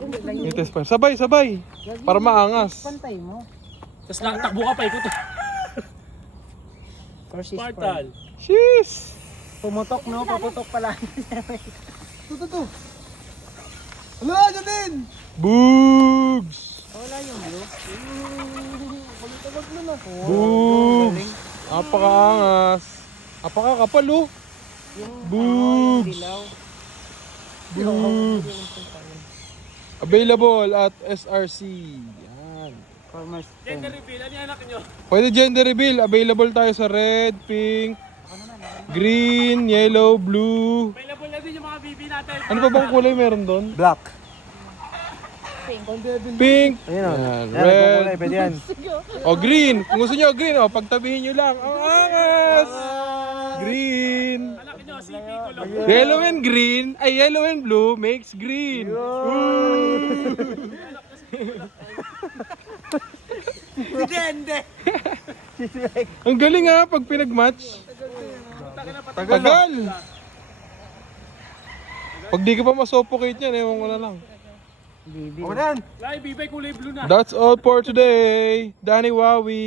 Yung test fire. Sabay, sabay. Para maangas. Pantay mo. Tapos takbo ka pa, ikot. First is Spartan. Sheesh. Pumutok, no? Paputok pala. Ito. Wala, dyan din! Boogs. Wala yung view. Pagkakabag na na. Boogs. Napakaangas. Napakakapal oh. Yung Boogs. dilaw. Boogs. Available at SRC. Yan. Farmer's Gender reveal, ano yung anak nyo? Pwede gender reveal. Available tayo sa red, pink, green, yellow, blue. Available na din yung mga BB natin. Ano pa bang kulay meron doon? Black. Pink, Ayun o. yan, Red. red, Pwede yan. o green. Kung gusto nyo green, o pagtabihin nyo lang. Ang angas! Green. Anak nyo, CP ko lang. Yellow and green, ay yellow and blue makes green. Hindi. Ang galing ha pag pinag-match. Tagal. Pag di ka pa masuffocate yan, ewan ko na lang. Bibi. Ako na yan. Lai, BB kulay blue na. That's all for today. Danny Wawi.